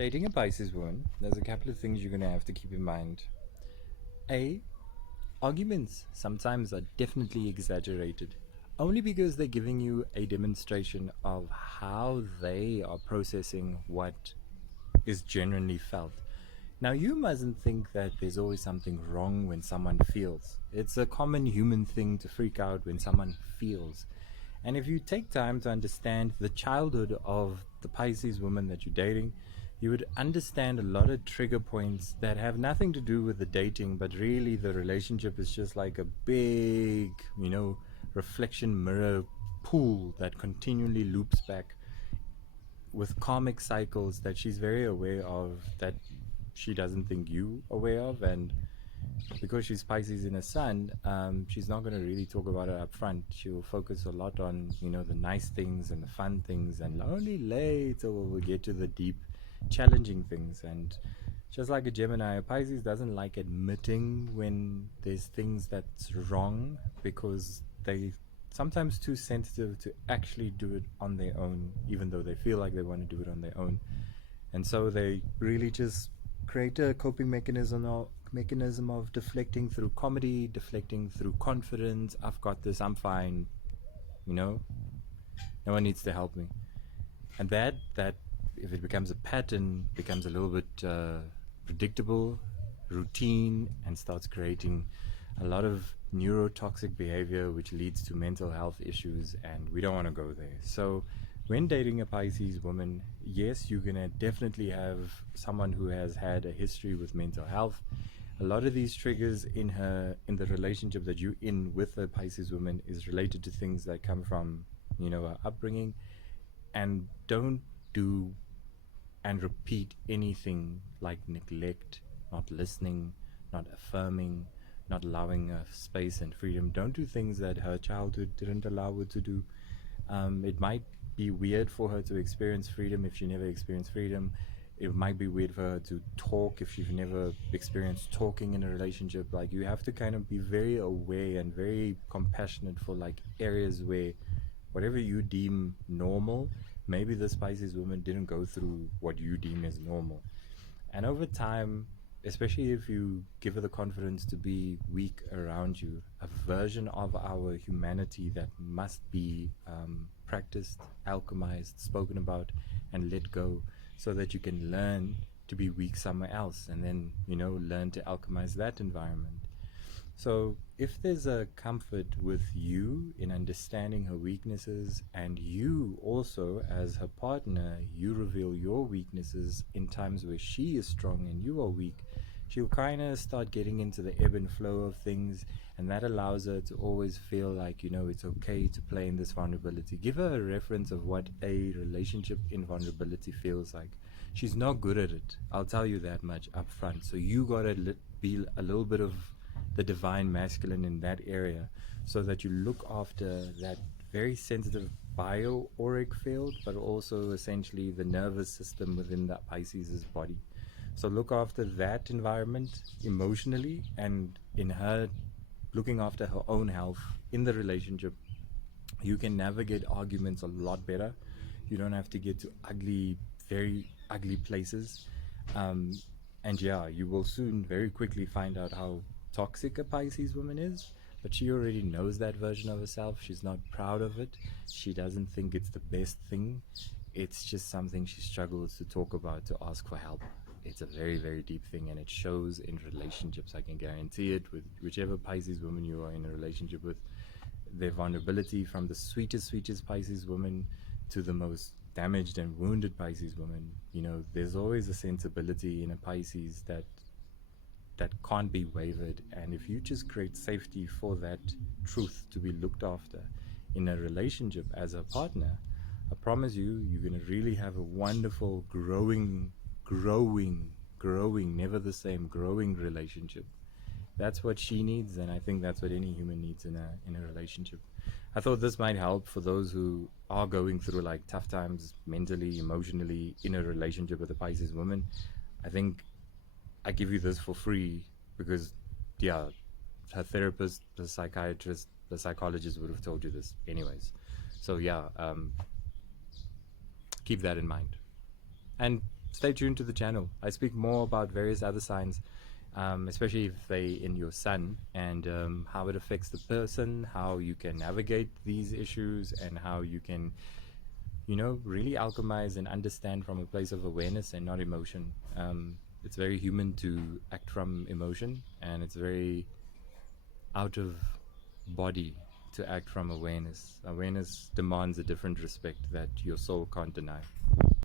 Dating a Pisces woman, there's a couple of things you're going to have to keep in mind. A. Arguments sometimes are definitely exaggerated, only because they're giving you a demonstration of how they are processing what is genuinely felt. Now, you mustn't think that there's always something wrong when someone feels. It's a common human thing to freak out when someone feels. And if you take time to understand the childhood of the Pisces woman that you're dating, you would understand a lot of trigger points that have nothing to do with the dating, but really the relationship is just like a big, reflection mirror pool that continually loops back with karmic cycles that she's very aware of, that she doesn't think you aware of. And because she's Pisces in a sun, she's not going to really talk about it up front. She'll focus a lot on, the nice things and the fun things, and only later will we get to the deep, challenging things. And just like a Gemini, a Pisces doesn't like admitting when there's things that's wrong, because they sometimes too sensitive to actually do it on their own, even though they feel like they want to do it on their own. And so they really just create a coping mechanism of deflecting through comedy, deflecting through confidence. I've got this, I'm fine, you know no one needs to help me. And that if it becomes a pattern, becomes a little bit predictable, routine, and starts creating a lot of neurotoxic behavior, which leads to mental health issues, and we don't want to go there. So when dating a Pisces woman, yes, you're gonna definitely have someone who has had a history with mental health. A lot of these triggers in the relationship that you're in with a Pisces woman is related to things that come from her upbringing. And don't do and repeat anything like neglect, not listening, not affirming, not allowing her space and freedom. Don't do things that her childhood didn't allow her to do. It might be weird for her to experience freedom if she never experienced freedom. It might be weird for her to talk if you've never experienced talking in a relationship. Like, you have to kind of be very aware and very compassionate for like areas where whatever you deem normal, maybe this Pisces woman didn't go through what you deem as normal. And over time, especially if you give her the confidence to be weak around you, a version of our humanity that must be practiced, alchemized, spoken about, and let go, so that you can learn to be weak somewhere else, and then, learn to alchemize that environment. So, if there's a comfort with you in understanding her weaknesses, and you also, as her partner, you reveal your weaknesses in times where she is strong and you are weak, she'll kind of start getting into the ebb and flow of things, and that allows her to always feel like, it's okay to play in this vulnerability. Give her a reference of what a relationship in vulnerability feels like. She's not good at it, I'll tell you that much up front. So, you gotta be a little bit of the divine masculine in that area, so that you look after that very sensitive bio-auric field, but also essentially the nervous system within that Pisces' body. So look after that environment emotionally, and in her looking after her own health in the relationship, you can navigate arguments a lot better. You don't have to get to ugly, very ugly places. Um, and yeah, you will soon very quickly find out how toxic a Pisces woman is, but she already knows that version of herself. She's not proud of it. She doesn't think it's the best thing. It's just something she struggles to talk about, to ask for help. It's a very, very deep thing, and it shows in relationships. I can guarantee it with whichever Pisces woman you are in a relationship with. Their vulnerability, from the sweetest, sweetest Pisces woman to the most damaged and wounded Pisces woman, there's always a sensibility in a Pisces that can't be wavered. And if you just create safety for that truth to be looked after in a relationship as a partner, I promise you, you're going to really have a wonderful, growing, never the same, growing relationship. That's what she needs, and I think that's what any human needs in a relationship. I thought this might help for those who are going through like tough times mentally, emotionally in a relationship with a Pisces woman. I think I give you this for free because, yeah, her therapist, the psychiatrist, the psychologist would have told you this anyways. So yeah, keep that in mind. And stay tuned to the channel. I speak more about various other signs, especially if they in your sun, and how it affects the person, how you can navigate these issues, and how you can, really alchemize and understand from a place of awareness and not emotion. It's very human to act from emotion, and it's very out of body to act from awareness. Awareness demands a different respect that your soul can't deny.